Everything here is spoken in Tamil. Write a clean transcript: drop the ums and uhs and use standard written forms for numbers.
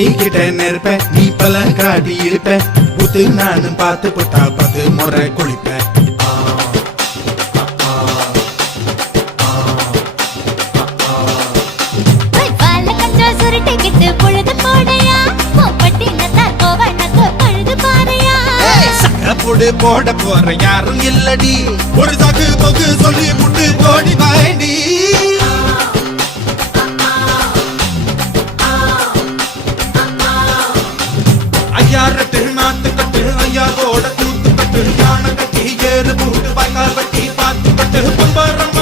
ஒட்டிக்கிட்ட நெருப்ப நீ பல காட்டி இருப்ப புத்து நானும் பார்த்து புட்டா 10 முறை குளிப்பேன். போட போற யாரும் இல்லடி ஒரு சாக்கு போக்கு சொல்லி முட்டு கோடி வாண்டி. ஐயா ரெட்டு நாத்து கட்டு ஐயாவோட கூத்து கட்டு யானை கட்டி ஏறு பூட்டு வாய்க்கால் வட்டி பார்த்து கட்டு பொன்பரம்